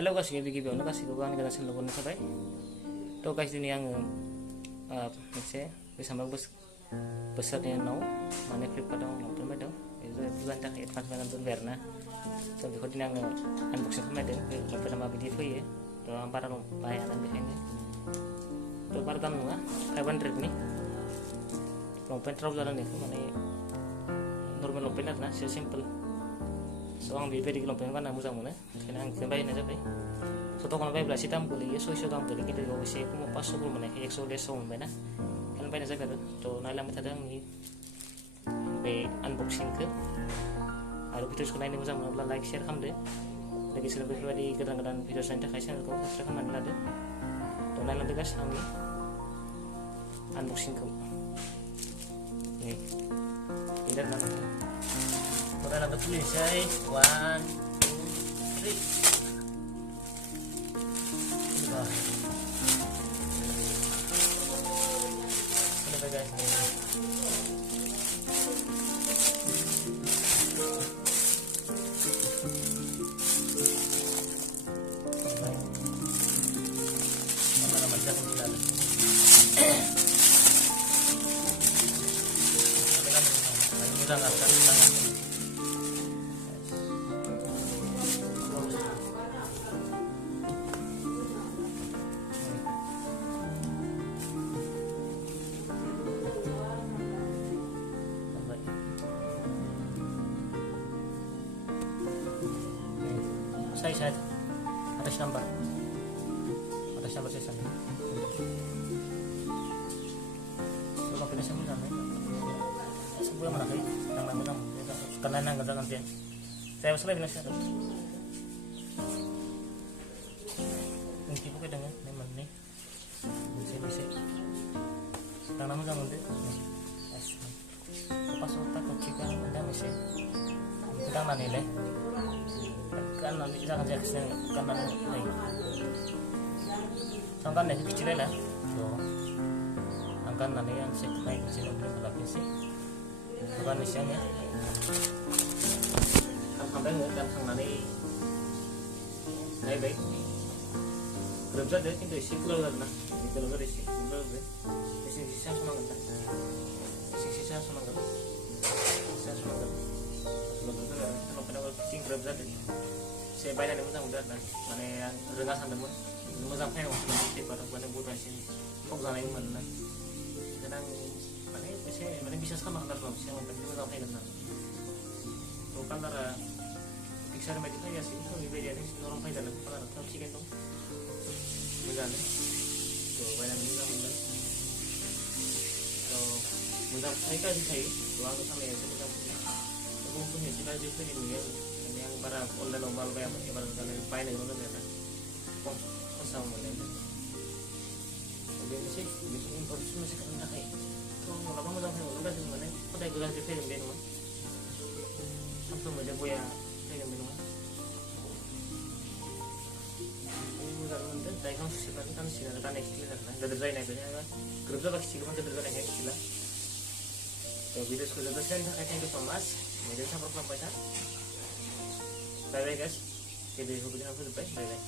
Hello गासिबो गिबियावनो गासिखौबो आंनि गोदान सोलोंनो हरनाय थाबाय। थ' गाइस दिनै आङो मोनसे बेसेबां बोसोरनि उनाव माने फ्लिपकार्टआव लंपेन्ट बायदों। बे फुजानि थाखाय एडभान्स बायनानै दोनबाय आरोना। थ' बेखौ दिनै आङो आनबक्सिं खालामनायदों। बे लंपेन्टआ माबायदि फैयो। थ' आं बारा बायाना बेखायनो। थ' बारा दाम नङा 500नि लंपेन्ट ट्राउजार होननायखौ माने नर्मेल लंपेन्ट आरोना एसे सिम्पोल। स' आं बेबायदि लंपेन्ट गानना मोजां मोनो ओंखायनो आं बेखौनो बायनाय जाबाय। स' दखानाव बायब्ला एसे दाम गोलैयो 600 गाहाम गोलैयो खिन्थु बेयाव एसे खमाव 500 मोननायखाय 100 150 मोनबायना ओंखायनो बायनाय जाबाय आरो। थ' नायलांबाय थादों आंनि बे आनबक्सिंखौ आरो भिडिअसखौ नायनो मोजां मोनोब्ला लाइक शेयार खालामदो। लोगोसेनो बेफोरबायदि गोदान गोदान भिडिअस नायनो थाखाय चेनेलखौ साबस्क्राइब खालामनानै लादो। थ' नायलांदो गाइस आंनि आनबक्सिंखौ नै बिदि आरोना नोंथां। थ' नायलांदो खुलिनोसै 1 2 3 guys saya atas nomor saya sana. Kalau kita sebut nama, sebut mana kali? Nama. Karena nanggal dalam dia. Saya selesai dengan saya. Mungkin bukan dengan nama ni. Bisa. Karena nama jangan deh. Pas otak kecil ada mesin. Kita mana ni leh? Kan nanti kita akan jalan kan nanti naik. Sangkan nih kecilnya lah. Tuh. Angkat nanti yang naik di sini untuk lagi sih. Bukan misalnya. Kan sampai nggak kan sang nanti naik baik. Kerja deh itu isi keluar nah. Keluar isi. Isi sisa sama nggak? Sisa sama nggak? Kalau pada waktu kerja deh. Saya bayar dengan mudah mudahan mana yang rendah sandamun mudah sampai waktu pada bulan bulan sini kok sana yang mana kadang mana bisa sama kan kalau saya mau mudah sampai dengan bukan cara pixar medical ya sih itu lebih jadi orang faedah dan kalau tahu sih kan mudah nih tuh bayar mudah mudahan tuh mudah saya kan sih uang sama ya saya mudah punya sih baju pun ini ya yang para online normal kayak ibarat kalian main itu kan ya kok sama mana tapi sih bikin informasi masih kena kayak tuh apa mau sampai udah sih mana kok ada ganti film dia mah langsung aja gue ya film ini mah ini udah nanti saya kan sebenarnya kan sih ada next year kan ada desain aja kan kerja pakai sih kan kerja pakai next year तो वीडियो को ज़्यादा शेयर करें thank you so much मुझे सपोर्ट करना पड़ता है bye bye guys ये देखो बिना फिर बाय बाय